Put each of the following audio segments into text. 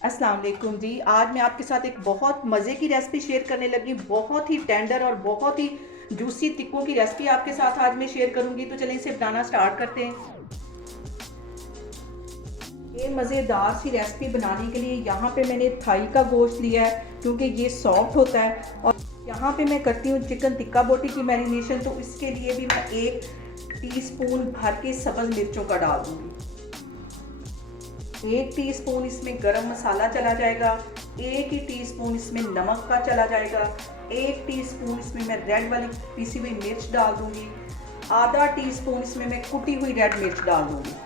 अस्सलाम वालेकुम जी। आज मैं आपके साथ एक बहुत मज़े की रेसिपी शेयर करने लगी। बहुत ही टेंडर और बहुत ही जूसी टिक्कों की रेसिपी आपके साथ आज मैं शेयर करूंगी। तो चलें इसे बनाना स्टार्ट करते हैं। ये मज़ेदार सी रेसिपी बनाने के लिए यहाँ पे मैंने थाई का गोश्त लिया है क्योंकि ये सॉफ्ट होता है। और यहाँ पे मैं करती हूँ चिकन टिक्का बोटी की मैरिनेशन। तो इसके लिए भी मैं 1 टीस्पून भर के सब्ज़ मिर्चों का डाल दूँगी। 1 टीस्पून इसमें गरम मसाला चला जाएगा। 1 ही टीस्पून इसमें नमक का चला जाएगा। 1 टीस्पून इसमें मैं रेड वाली पिसी हुई मिर्च डाल दूंगी। आधा टीस्पून इसमें मैं कुटी हुई रेड मिर्च डाल दूंगी।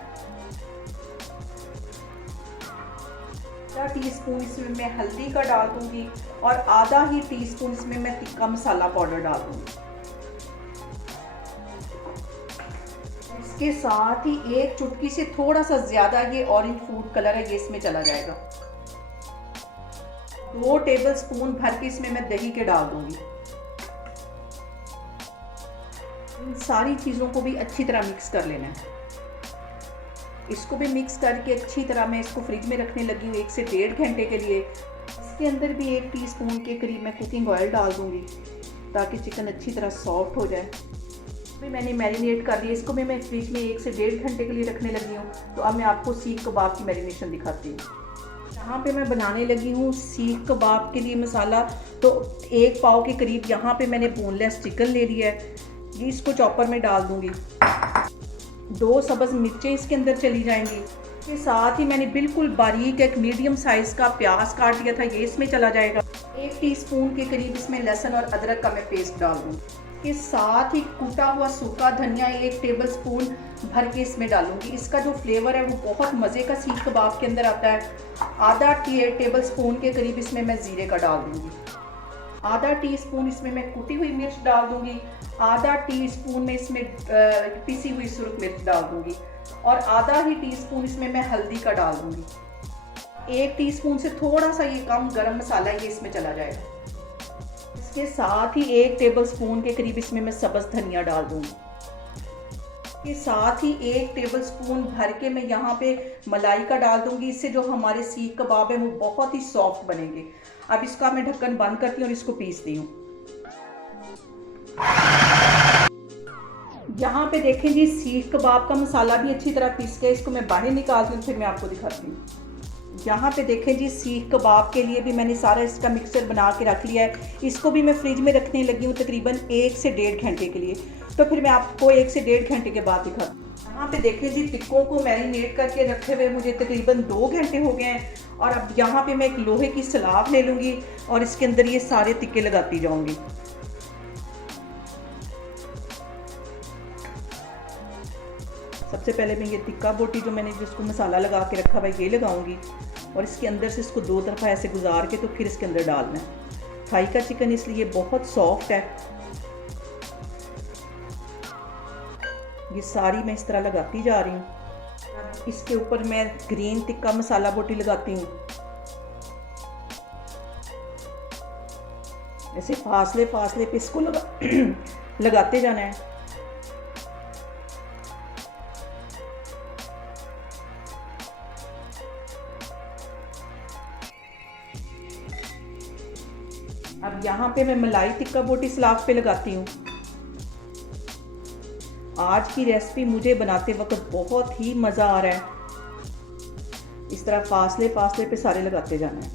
आधा टीस्पून इसमें मैं हल्दी का डाल दूंगी और आधा ही टीस्पून इसमें मैं टिक्का मसाला पाउडर डाल दूंगी। इसके साथ ही एक चुटकी से थोड़ा सा ज्यादा ये ऑरेंज फूड कलर है, ये इसमें चला जाएगा। 2 टेबल स्पून भर के इसमें मैं दही के डाल दूंगी। इन सारी चीज़ों को भी अच्छी तरह मिक्स कर लेना है। इसको भी मिक्स करके अच्छी तरह मैं इसको फ्रिज में रखने लगी हूँ 1 से 1.5 घंटे के लिए। इसके अंदर भी 1 टीस्पून के करीब मैं कुकिंग ऑयल डाल दूंगी ताकि चिकन अच्छी तरह सॉफ्ट हो जाए। भी मैंने मैरिनेट कर लिया, इसको भी मैं फ्रिज में 1 से 1.5 घंटे के लिए रखने लगी हूँ। तो अब मैं आपको सीख कबाब की मैरिनेशन दिखाती हूँ। यहाँ पे मैं बनाने लगी हूँ सीख कबाब के लिए मसाला। तो 1 पाव के करीब यहाँ पे मैंने बोनलेस चिकन ले लिया है। ये इसको चॉपर में डाल दूंगी। 2 सब्ज़ मिर्चें इसके अंदर चली जाएंगी। इसके साथ ही मैंने बिल्कुल बारीक एक मीडियम साइज़ का प्याज काट लिया था, ये इसमें चला जाएगा। 1 टीस्पून के करीब इसमें लहसुन और अदरक का मैं पेस्ट डाल दूँगी। के साथ ही कूटा हुआ सूखा धनिया 1 टेबलस्पून भर के इसमें डालूंगी। इसका जो फ्लेवर है वो बहुत मज़े का सीख कबाब के अंदर आता है। आधा टेबलस्पून के करीब इसमें मैं ज़ीरे का डाल दूंगी। आधा टीस्पून इसमें मैं कुटी हुई मिर्च डाल दूंगी। आधा टीस्पून में इसमें पिसी हुई सुरख मिर्च डाल दूंगी और आधा ही टीस्पून इसमें मैं हल्दी का डाल दूंगी। 1 टीस्पून से थोड़ा सा ये कम गरम मसाला ये इसमें चला जाएगा। इसके साथ ही 1 टेबलस्पून के करीब इसमें मैं सब्ज़ धनिया डाल दूंगी। इसके साथ ही 1 टेबलस्पून भर के मैं यहाँ पे मलाई का डाल दूंगी। इससे जो हमारे सीख कबाब है वो बहुत ही सॉफ्ट बनेंगे। अब इसका मैं ढक्कन बंद करती हूँ और इसको पीसती हूँ। यहाँ पे देखें जी, सीख कबाब का मसाला भी अच्छी तरह पीस के इसको मैं बाहर निकालती हूँ, फिर मैं आपको दिखाती हूँ। यहाँ पे देखें जी, सीख कबाब के लिए भी मैंने सारा इसका मिक्सचर बना के रख लिया है। इसको भी मैं फ्रिज में रखने लगी हूँ तकरीबन 1 से 1.5 घंटे के लिए। तो फिर मैं आपको 1 से 1.5 घंटे के बाद दिखाती हूँ। यहाँ पे देखें जी, टिक्कों को मैरिनेट करके रखे हुए मुझे तकरीबन 2 घंटे हो गए हैं। और अब यहाँ पे मैं एक लोहे की सलाख ले लूँगी और इसके अंदर ये सारे टिक्के लगाती जाऊँगी। सबसे पहले मैं ये टिक्का बोटी जो मैंने जिसको मसाला लगा के रखा हुआ ये लगाऊंगी और इसके अंदर से इसको 2 तरफा ऐसे गुजार के तो फिर इसके अंदर डालना है। थाई का चिकन इसलिए बहुत सॉफ्ट है। ये सारी मैं इस तरह लगाती जा रही हूँ। इसके ऊपर मैं ग्रीन टिक्का मसाला बोटी लगाती हूँ। ऐसे फासले फासले पे इसको लगाते जाना है। अब यहाँ पे मैं मलाई टिक्का बोटी सलाद पे लगाती हूँ। आज की रेसिपी मुझे बनाते वक्त बहुत ही मज़ा आ रहा है। इस तरह फासले फासले पे सारे लगाते जाना है।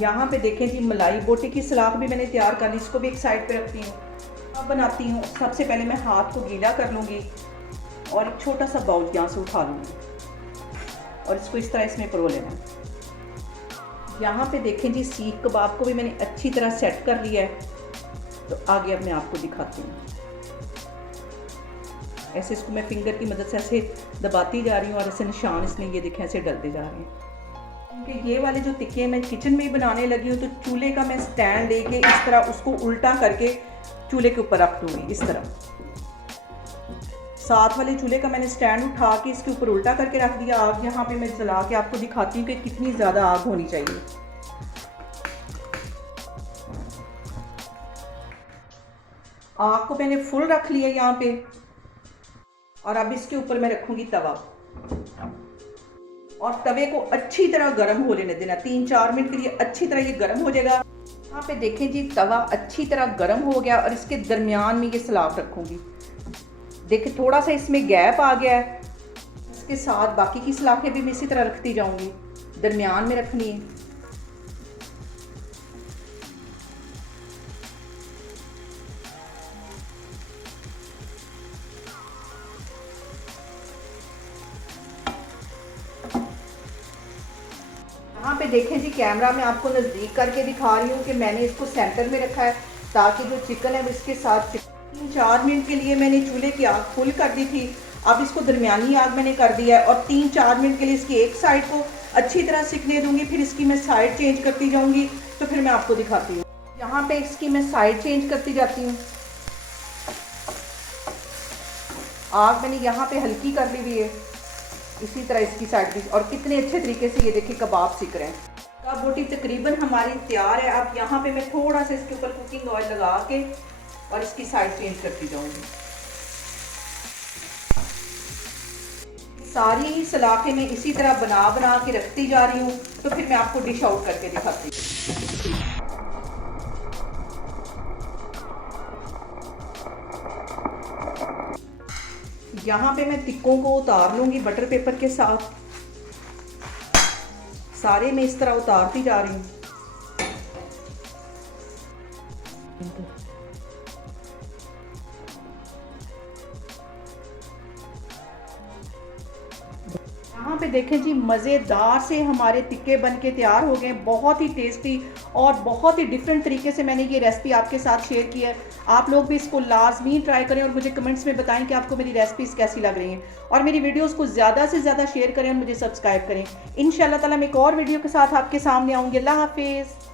यहाँ पे देखें जी, मलाई बोटी की सलाद भी मैंने तैयार कर ली। इसको भी एक साइड पे रखती हूँ। अब बनाती हूँ, सबसे पहले मैं हाथ को गीला कर लूँगी और एक छोटा सा बाउल यहाँ से उठा लूँगी और इसको इस तरह इसमें परो लेना है। यहाँ पे देखें जी, सीख कबाब को भी मैंने अच्छी तरह सेट कर लिया है। तो आगे अब मैं आपको दिखाती हूँ। ऐसे इसको मैं फिंगर की मदद से ऐसे दबाती जा रही हूँ और ऐसे निशान इसमें ये देखें ऐसे डलते जा रहे हैं। क्योंकि ये वाले जो टिक्के मैं किचन में ही बनाने लगी हूँ, तो चूल्हे का मैं स्टैंड लेके इस तरह उसको उल्टा करके चूल्हे के ऊपर रख दूँगी। इस तरह साथ वाले चूल्हे का मैंने स्टैंड उठा के इसके ऊपर उल्टा करके रख दिया। आग यहाँ पे मैं जला के आपको दिखाती हूँ कि कितनी ज़्यादा आग होनी चाहिए। आग को मैंने फुल रख लिया यहाँ पे और अब इसके ऊपर मैं रखूँगी तवा। और तवे को अच्छी तरह गर्म हो लेने देना। 3-4 मिनट के लिए अच्छी तरह ये गर्म हो जाएगा। यहाँ पे देखें जी, तवा अच्छी तरह गर्म हो गया और इसके दरमियान में ये सलाख रखूँगी। देखिए थोड़ा सा इसमें गैप आ गया है। इसके साथ बाकी की सलाखें भी मैं इसी तरह रखती जाऊँगी, दरमियान में रखनी है। यहाँ पे देखें जी, कैमरा में आपको नज़दीक करके दिखा रही हूँ कि मैंने इसको सेंटर में रखा है ताकि जो चिकन है वो इसके साथ 3-4 मिनट के लिए मैंने चूल्हे की आग फुल कर दी थी। अब इसको दरमियानी आग मैंने कर दिया है और 3-4 मिनट के लिए इसकी एक साइड को अच्छी तरह सिकने दूंगी, फिर इसकी मैं साइड चेंज करती जाऊँगी। तो फिर मैं आपको दिखाती हूँ। यहाँ पे इसकी मैं साइड चेंज करती जाती हूँ। आग मैंने यहाँ पे हल्की कर ली हुई है, इसी तरह इसकी साइड भी। और कितने अच्छे तरीके से ये देखिए कबाब सिक रहे हैं। कबाब बोटी तकरीबन हमारी तैयार है। अब यहाँ पे मैं थोड़ा सा इसके ऊपर कुकिंग ऑयल लगा के और इसकी साइड चेंज करती जाऊँगी। सारी सलाखें मैं इसी तरह बना बना के रखती जा रही हूँ। तो फिर मैं आपको डिश आउट करके दिखाती हूँ। यहाँ पे मैं टिक्कों को उतार लूँगी बटर पेपर के साथ। सारे मैं इस तरह उतारती जा रही हूँ। यहाँ पे देखें जी, मज़ेदार से हमारे टिक्के बन के तैयार हो गए। बहुत ही टेस्टी और बहुत ही डिफरेंट तरीके से मैंने ये रेसिपी आपके साथ शेयर की है। आप लोग भी इसको लाजमी ट्राई करें और मुझे कमेंट्स में बताएं कि आपको मेरी रेसिपीज़ कैसी लग रही हैं। और मेरी वीडियोस को ज़्यादा से ज़्यादा शेयर करें और मुझे सब्सक्राइब करें। इंशाल्लाह ताला मैं एक और वीडियो के साथ आपके सामने आऊँगी। अल्लाह हाफिज़।